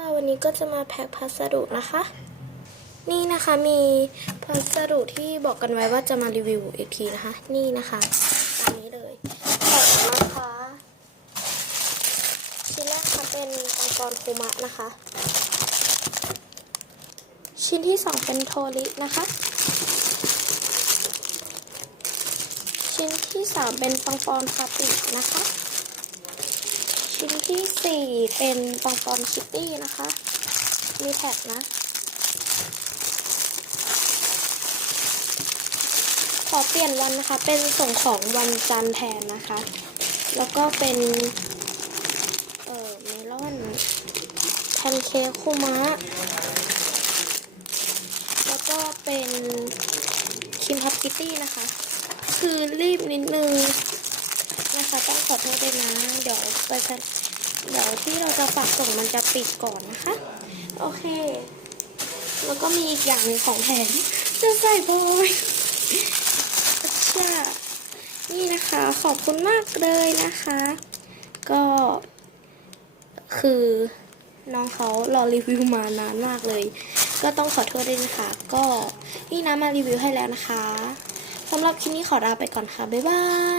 ค่ะ วันนี้ก็จะมาแพ็คพัสดุนะคะ นี่นะคะมีพัสดุที่บอกกันไว้ว่าจะมารีวิวอีกทีนะคะ นี่นะคะตามนี้เลยของนะคะชิ้นแรกค่ะเป็นองกรคูมะนะคะ ชิ้นที่สองเป็นโทรินะคะ ชิ้นที่สามเป็นปังปอนคาปินะคะ ที่สี่เป็นปังปอนคิตตี้นะคะ มีแท็กนะขอเปลี่ยนวันนะคะ เป็นส่งของวันจันทร์แทนนะคะ แล้วก็เป็น เอ่อเมลอนแพนเค้กคุมะ แล้วก็เป็นคิมพับคิตตี้นะคะ คือรีบนิดนึงนะคะ ต้องขอโทษด้วยนะ เดี๋ยวไปพัน เดี๋ยวที่เราจะฝากส่งมันจะปิดก่อนนะคะ โอเค แล้วก็มีอีกอย่างนึงของแถมจะใส่โบยเชื่อนี่นะคะขอบคุณมากเลยนะคะ ก็ คือน้องเขารอรีวิวมานานมากเลย ก็ต้องขอโทษด้วยนะคะ ก็นี่นะมารีวิวให้แล้วนะคะสำหรับคลิปนี้ขอลาไปก่อนค่ะ บ๊ายบาย